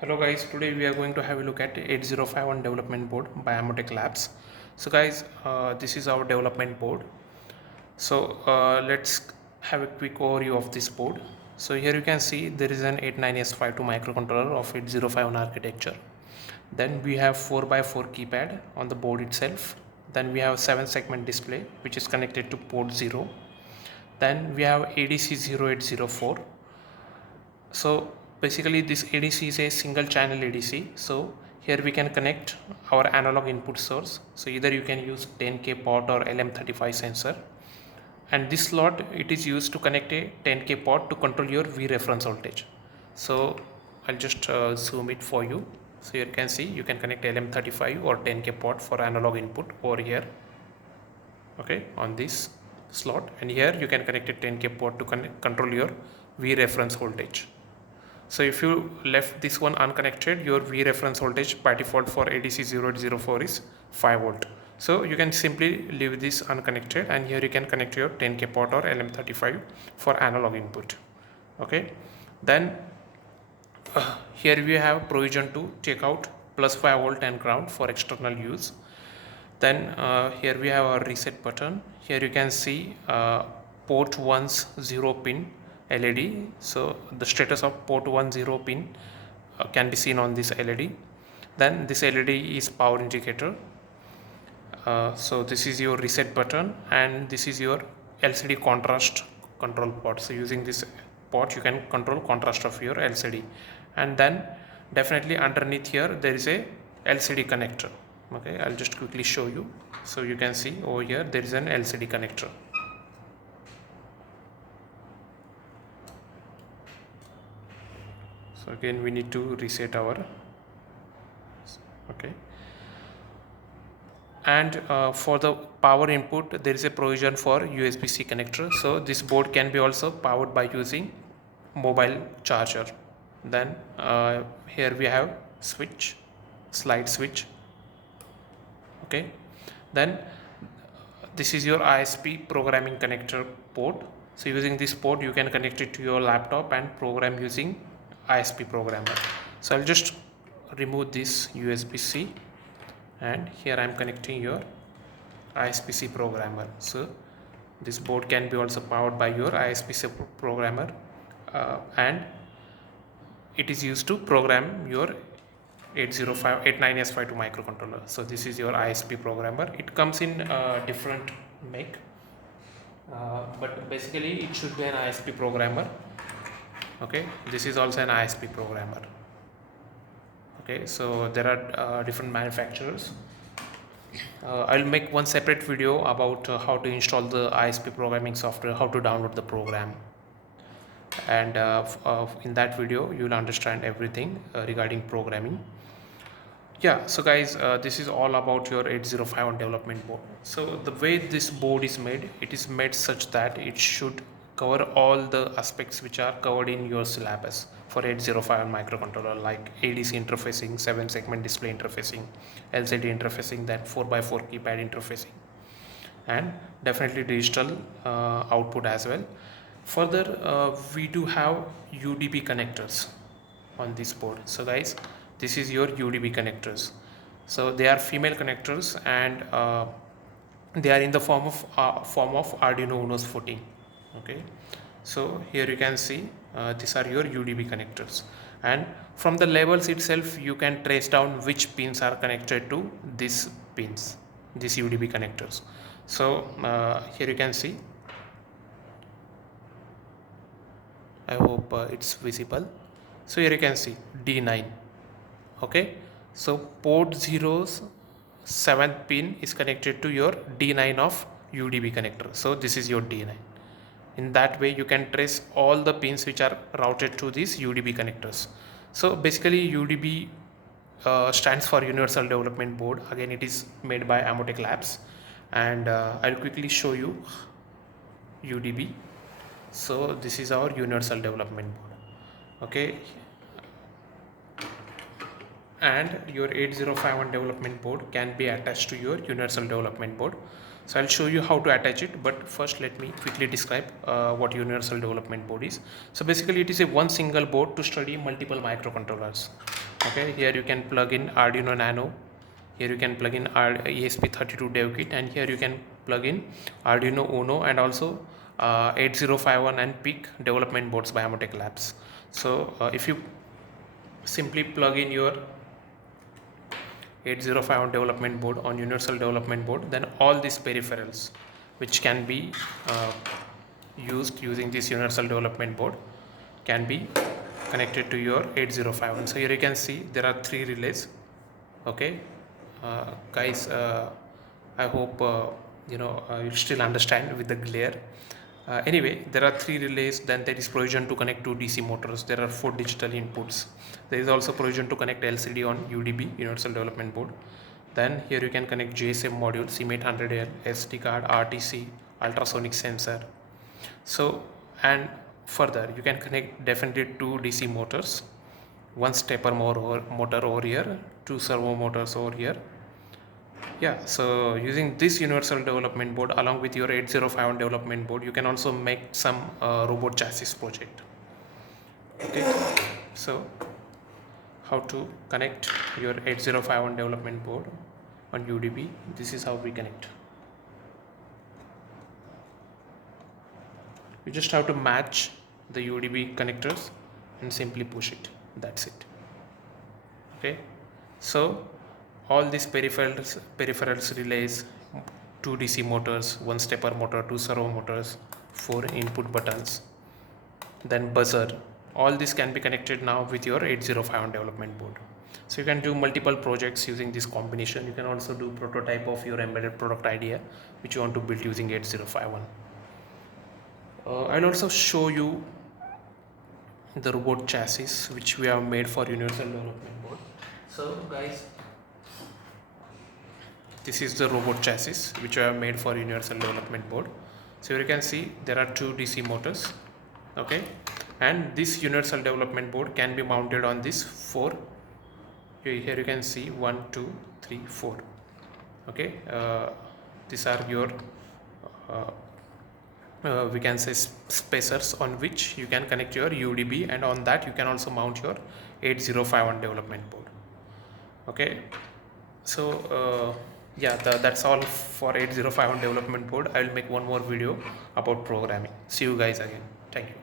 Hello guys, today we are going to have a look at 8051 development board by Amotech Labs. So guys, this is our development board. Let's have a quick overview of this board. So here you can see there is an 89S52 microcontroller of 8051 architecture. Then we have 4x4 keypad on the board itself. Then we have 7 segment display which is connected to port 0. Then we have ADC0804. So basically this ADC is a single channel ADC. So here we can connect our analog input source. So either you can use 10K port or LM35 sensor. And this slot, it is used to connect a 10K port to control your V reference voltage. So I'll just zoom it for you. So here you can see you can connect LM35 or 10K port for analog input over here. Okay, on this slot, and here you can connect a 10K port to control your V reference voltage. So if you left this one unconnected, your V reference voltage by default for ADC0804 is 5 volt. So you can simply leave this unconnected, and here you can connect your 10K port or LM35 for analog input. Okay, then here we have provision to take out plus 5 volt and ground for external use. Then here we have our reset button. Here you can see port 1's 0 pin LED. So the status of port 10 pin can be seen on this LED. Then this LED is power indicator. So this is your reset button, and this is your LCD contrast control port. So using this port you can control contrast of your LCD. And then definitely underneath here there is a LCD connector. Okay, I'll just quickly show you. So you can see over here there is an LCD connector. So again we need to reset our and for the power input there is a provision for USB-C connector. So this board can be also powered by using mobile charger. Then here we have switch, slide switch. Okay, then this is your ISP programming connector port. So using this port you can connect it to your laptop and program using ISP programmer. So I'll just remove this USB-C, and here I am connecting your ISP-C programmer. So this board can be also powered by your ISP-C programmer, and it is used to program your 89S52 microcontroller. So this is your ISP programmer. It comes in different make, but basically it should be an ISP programmer. Okay, this is also an ISP programmer. Okay, so there are different manufacturers. I'll make one separate video about how to install the ISP programming software, how to download the program, and in that video you will understand everything regarding programming. Yeah, so guys, this is all about your 8051 development board. So the way this board is made, it is made such that it should cover all the aspects which are covered in your syllabus for 8051 microcontroller, like ADC interfacing, 7 segment display interfacing, LCD interfacing, then 4x4 keypad interfacing, and definitely digital output as well. Further, we do have UDP connectors on this board. So guys, this is your UDP connectors. So they are female connectors, and they are in the form of Arduino Uno's 14. Okay, so here you can see these are your UDP connectors, and from the labels itself you can trace down which pins are connected to these pins, these UDP connectors. So here you can see, I hope it's visible. So here you can see D9. Okay, so port 0's 7th pin is connected to your D9 of UDP connector. So this is your D9. In that way you can trace all the pins which are routed to these UDP connectors. So basically UDP stands for Universal Development Board. Again, it is made by Amotech Labs, and I'll quickly show you UDP. So this is our Universal Development Board. Okay, and your 8051 development board can be attached to your Universal Development Board. So I'll show you how to attach it, but first let me quickly describe what Universal Development Board is. So basically it is a one single board to study multiple microcontrollers. Okay, here you can plug in Arduino Nano. Here you can plug in ESP32 dev kit, and here you can plug in Arduino Uno and also 8051 and PIC development boards by Amotech Labs. So if you simply plug in your 8051 development board on universal development board, then all these peripherals which can be used using this universal development board can be connected to your 8051. So here you can see there are 3 relays. Okay, guys, I hope you still understand with the glare. Anyway, there are 3 relays. Then there is provision to connect 2 DC motors. There are 4 digital inputs. There is also provision to connect LCD on UDB, Universal Development Board. Then here you can connect GSM module, SIM800L, SD card, RTC, ultrasonic sensor. So, and further you can connect definitely 2 DC motors, 1 stepper motor over here, 2 servo motors over here. Yeah, so using this universal development board along with your 8051 development board, you can also make some robot chassis project. Okay, so how to connect your 8051 development board on UDP? This is how we connect. You just have to match the UDP connectors and simply push it. That's it. Okay, so all these peripherals relays, 2 DC motors, 1 stepper motor, 2 servo motors, 4 input buttons, then buzzer, all this can be connected now with your 8051 development board. So you can do multiple projects using this combination. You can also do prototype of your embedded product idea which you want to build using 8051. I'll also show you the robot chassis which we have made for universal development board. So guys, this is the robot chassis which I have made for universal development board. So you can see there are 2 DC motors. Okay, and this universal development board can be mounted on this 4. Here you can see 1 2 3 4. Okay, these are your we can say spacers on which you can connect your UDB, and on that you can also mount your 8051 development board. Okay, so yeah, that's all for 8051 development board. I will make one more video about programming. See you guys again. Thank you.